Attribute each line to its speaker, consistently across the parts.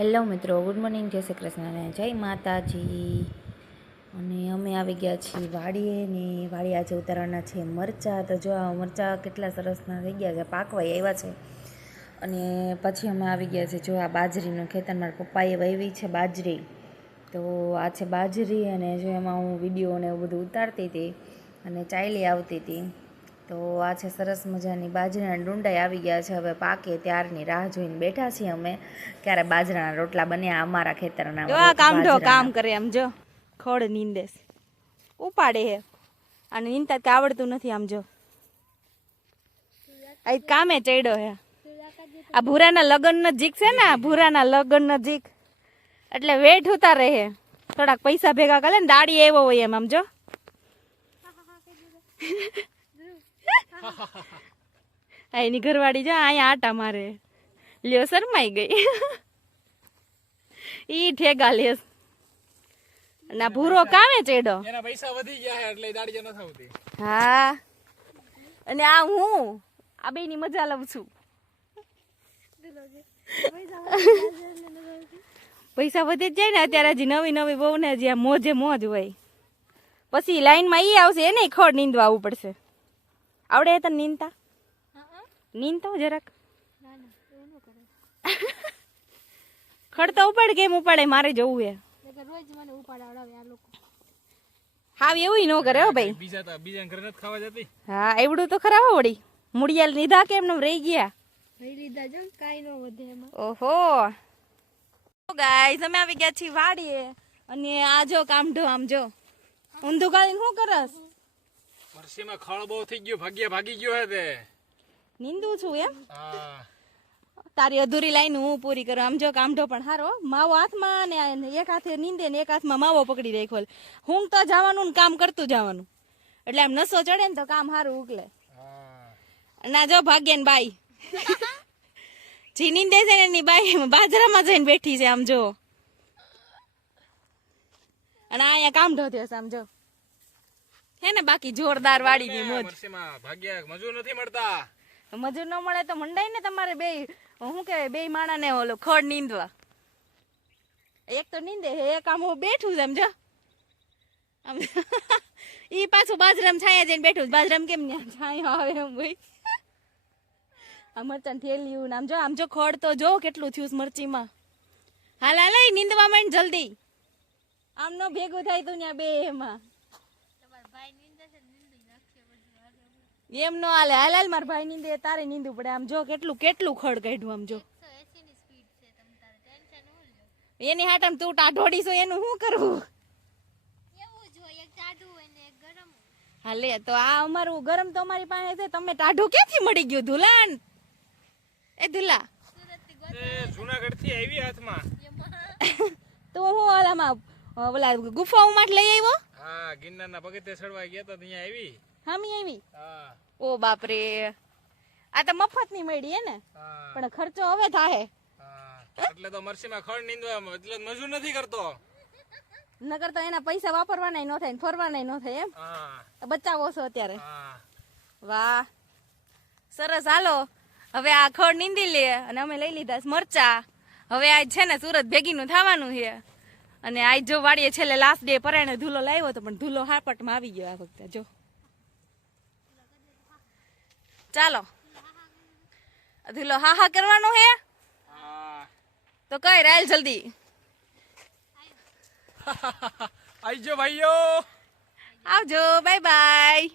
Speaker 1: Hello મિત્રો, good morning, જય શ્રી કૃષ્ણ અને જય માતાજી. અને અમે આવી ગયા છીએ વાડીએ ને વાડી આજે ઉતારવાના છે મરચાં. તો જો આ મરચાં કેટલા સરસના થઈ ગયા છે, પાકવાય આવ્યા છે. અને પછી અમે આવી ગયા છે જો આ બાજરીનું ખેતર, મારા પપ્પાએ વાવી છે બાજરી. તો આ છે બાજરી અને જો એમાં હું વીડિયો ને એવું બધું ઉતારતી હતી અને ચાયલી આવતી હતી. તો આ છે સરસ મજાની બાજરાના ડુંડાઈ આવી ગયા છે. હવે પાકે ત્યારની રાહ જોઈને બેઠા છીએ અમે. ક્યારે બાજરાના રોટલા બન્યા અમારા ખેતરના
Speaker 2: જો આ કામ
Speaker 1: જો
Speaker 2: કામ કરે આમ જો. ખોડ નીંદેસ ઉપાડે હે. અને નીંદતા કે આવડતું નથી આમ જો. આ કામે ચડ્યો હે. આ ભૂરાના લગન નજીક છે ને ભૂરાના લગન નજીક એટલે વેઠ ઉતારે હે. થોડાક પૈસા ભેગા કરે ને દાડી એવો હોય એમ આમ જો. એની ઘરવાળી જો અહીંયા આટા મારે. લ્યો શરમાઈ ગઈ. ઈ ઠેગા લેસ ના ભૂરો કામે ચેડો?
Speaker 3: એના પૈસા વધી ગયા છે એટલે દાડી ન થાવતી
Speaker 2: હા. અને આ હું? આ બે ની મજા લઉં છું. પૈસા વધી જ જાય ને અત્યારે હજી નવી નવી બહુ ને હજી મોજે મોજ હોય. પછી લાઈનમાં ઈ આવશે એને ખડ નીંદવા આવવું પડશે. આવડે તને નીંદતા? નીંદતો જરાક? ખડતો ઉપાડ કેમ ઉપાડે મારે જવું હે. હાવ એવું ન કરે હો ભાઈ.
Speaker 3: બીજા તો બીજા ઘરે નથી ખાવા જતી?
Speaker 2: હા એવડું તો ખરા હો વળી. મુડિયાલ લીધા કેમ નું રહી ગયા? ઓહો. ગાઈસ અમે આવી ગયા છીએ વાડીએ. અને આ જો કામઢો આમ જો. ઊંધું ગાળીને શું કરસ?
Speaker 3: મરસીમાં ખળ બહુ થઈ ગયો ભાગ્યા ભાગી ગયો હે તે.
Speaker 2: નીંદું છું એમ?
Speaker 3: હા.
Speaker 2: તારી અધૂરી લાઈન હું પૂરી કરું. આમ જો કામઢો પણ હારો. માવો હાથમાં ને એક હાથે નીંદે ને એક હાથમાં માવો પકડી રાખો હું તો જવાનું ને કામ કરતું જવાનું. એટલે આમ નસો ચડે ને તો કામ સારું ઉકલે ના જો ભાગ્યન બાઈ. જી નીંદે છે ને એની બાઈ બાજરામાં જઈને બેઠી છે આમ જો. અને અહીંયા કામ ઢોધ્યો છે આમ જો. હે ને બાકી જોરદાર વાડી ની મોજ.
Speaker 3: ભાગ્યા મજૂર નથી મળતા.
Speaker 2: મજૂર ન મળે તો મંડાય ને તમારે બે હું કે બે માણા ને ઓલો ખડ નીંદવા. એક તો નીંદે એક આમ હું બેઠું સમજો આમ ઈ પાછું બાજરામ છાયા જઈને બેઠું બાજરામ કેમ ન્યા છાયો આવે એમ ભાઈ આ મરચાં થેલ્યું આમ જો આમ જો ખડ તો જો કેટલું થયું મરચીમાં. હાલ હાલ નીંદવા માંડ જલ્દી. આમ નો ભેગું થાય તું ત્યાં બે એમાં. એમ નો હાલે. હાલ હાલ મારા ભાઈ નીંદે તારે નીંદવું પડે. આમ જો કેટલું કેટલું ખડ કાઢ્યું આમ જો. એની હાટમ તું ટાઢોડી છો એનું શું કરવું? હાલે તો આ અમારું ગરમ તો અમારી પાસે છે. તમે ટાઢું ક્યાંથી મળી ગયું ધુલાન એ ધુલા
Speaker 3: જુનાગઢથી આવી હાથમાં.
Speaker 2: તો હું ઓલામાં અ, ઓલા ગુફાઓમાં જ લઈ આવ્યો?
Speaker 3: હા ગિરનારના પગથિયે ચડવા ગયા તો અહીંયા આવી.
Speaker 2: હામી આવી?
Speaker 3: હા.
Speaker 2: ઓ બાપરે. આ તો મફતની મળી હે ને. પણ ખર્ચો હવે થાય
Speaker 3: એટલે તો મરસીમાં ખડ નીંદવા એટલે મજૂર નથી કરતો.
Speaker 2: નકર તો એના પૈસા વાપરવાના ન થાય ને ફરવાના ન થાય એમ. બચાવો છો અત્યારે. વાહ. સરસ હાલો. હવે આ ખડ નીંદી લે અને અમે લઈ લીધા મરચા. હવે આજ છે ને સુરત ભેગીનું થવાનું છે. અને આજ જો વાડીએ છેલ્લે લાસ્ટ ડે પરાણે ધૂલો લાવ્યો હતો પણ ધૂલો હાપટમાં આવી ગયો આ વખતે જો. ચાલો. ધીલો હા હા કરવાનો હે? તો કઈ રાયલ જલ્દી.
Speaker 3: આવજો ભાઈઓ.
Speaker 2: આવજો બાય બાય.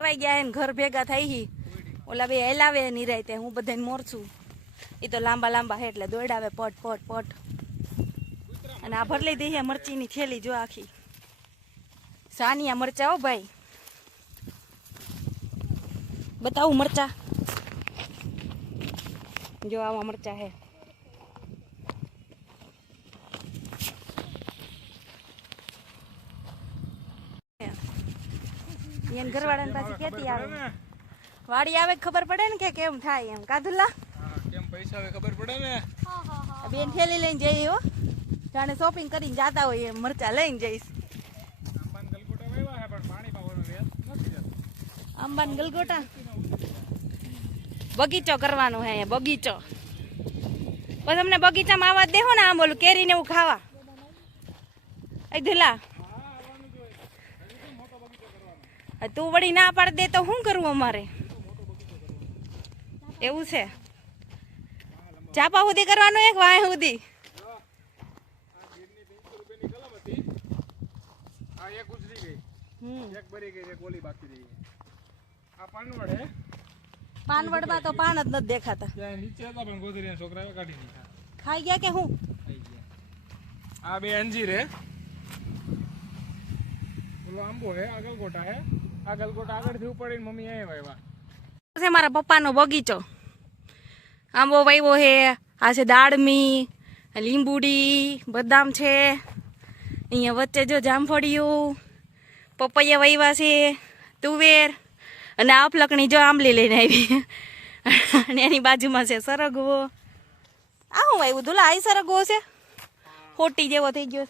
Speaker 2: ભાઈ ગયા એને ઘર ભેગા થઈ હી. ઓલા બે હેલાવે નિરાયતે હું બધાને મોરશું એ તો લાંબા લાંબા હે એટલે દોડાવે પટ પટ પટ. અને આ ભરલી દઈએ મરચીની થેલી જો આખી. સાનિયા મરચા હો ભાઈ. બતાવું મરચા જો આવા મરચા હે એન ઘરવાળાને પાછી કેતી આવે વાડી આવે ખબર પડે ને કે કેમ થાય એમ કાધુલા
Speaker 3: હા કેમ પૈસા હવે ખબર પડે ને
Speaker 2: બેન થેલી લઈને જઈએ હો જાણે શોપિંગ કરીને જાતા હોય એમ મરચા લઈને જઈશ
Speaker 3: આંબાન ગલગોટા વાવ્યા છે પણ પાણી પાવાનું વ્યાજ નથી જતું
Speaker 2: આંબાન ગલગોટા બગીચો કરવાનો હે અહીંયા બગીચો. પણ તમને બગીચામાં આવવા દેહો ને આમ બોલું કેરીને એવું ખાવા. એ ધુલા. તું વળી ના પાડ દે તો શું કરવું અમારે? એવું છે. ચાપા સુધી કરવાનું એક વાય સુધી?
Speaker 3: એક ગઈ. એક ભરી ગઈ એક ઓલી બાકી રહી આ પાનવડ હે.
Speaker 2: પાનવડમાં તો પાન જ નથી દેખાતા.
Speaker 3: નીચે હતા પણ ગોધરીના છોકરાએ કાઢી દીધા
Speaker 2: ખાઈ ગયા કે હું?
Speaker 3: આ બે અંજીર હે ઓલો આંબો હે આગળ ગોટા હે. આ ગલગોટા આગળથી ઉપાડીને મમ્મી અહીંયા વાવ્યા
Speaker 2: છે મારા પપ્પાનો બગીચો. આંબો વાવ્યો હે આ છે દાળમી લીંબુડી બદામ છે. અહીંયા વચ્ચે જો જામફળિયું પપૈયા વાવ્યા છે તુવેર અને આ ફલકણી જો આંબલી લઈને આવી. અને એની બાજુમાં છે સરગવો. આ હું આવ્યું? દુલા આ સરગવો છે? ખોટી જેવો થઈ ગયો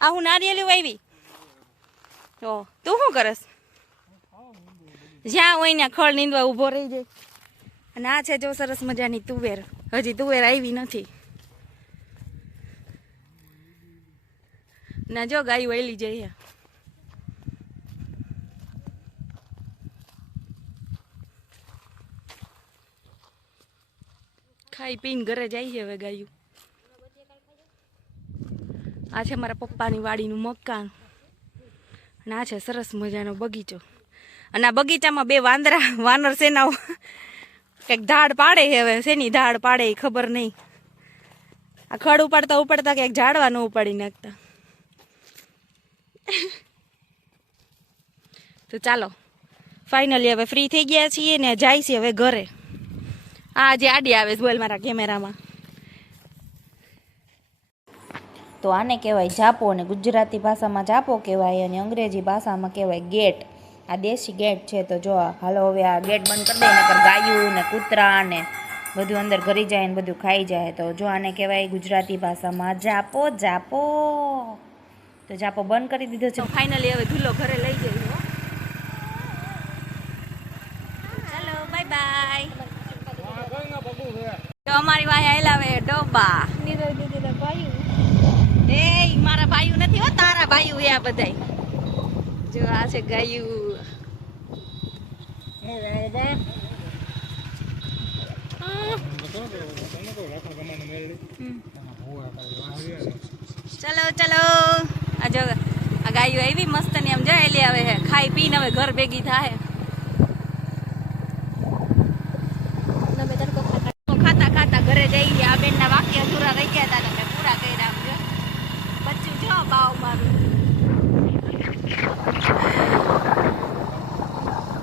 Speaker 2: આ હું નારિયેલી વાવી ઓ તું શું કરસ? જ્યાં હોય ત્યાં ખળ નીંદવા ઊભો રહી જાય. અને આ છે જો સરસ મજાની તુવેર. હજી તુવેર આવી નથી. ના જો ગાયું વહેલી જાય ખાઈ પીને ઘરે છે હવે ગાયું. આ છે મારા પપ્પાની વાડીનું મકાન. અને આ છે સરસ મજાનો બગીચો. અને આ બગીચામાં બે વાંદરા, વાનર સેનાઓ. કંઈક ધાડ પાડે હવે, શેની ધાડ પાડે એ ખબર નહીં. આ ખડ ઉપાડતા ઉપાડતા કંઈક ઝાડવા ન ઉપાડી નાખતા. તો ચાલો, ફાઇનલી હવે ફ્રી થઈ ગયા છીએ ને જાય છે હવે ઘરે. આ જે આડી આવે છે બોલ મારા કેમેરામાં.
Speaker 1: તો આને કહેવાય જાપો અને ગુજરાતી ભાષામાં જાપો કહેવાય અને અંગ્રેજી ભાષામાં કહેવાય ગેટ. આ દેશી ગેટ છે તો જો હાલો હવે આ ગેટ બંધ કરી દઈએ નકર ગાયું ને કૂતરા ને બધું અંદર ઘરી જાય ને બધું ખાઈ જાય. તો જો આને કહેવાય ગુજરાતી ભાષામાં જાપો જાપો. તો જાપો બંધ કરી દીધો છે.
Speaker 2: ફાઇનલી હવે ધૂલો ઘરે લઈ જઈ હો ચાલો બાય બાય
Speaker 3: આ ગંગા પગું
Speaker 2: અમારી પાસે આયલા હવે ડબ્બા એ મારા ભાઈઓ નથી હો તારા ભાઈઓ એ આ બધાય. જો આ છે ગાયું.
Speaker 3: વાહ.
Speaker 2: ચલો ચલો. આ જો આ ગાયું એવી મસ્ત ને એમ જોઈ આવે હવે ખાઈ પીને હવે ઘર ભેગી થાય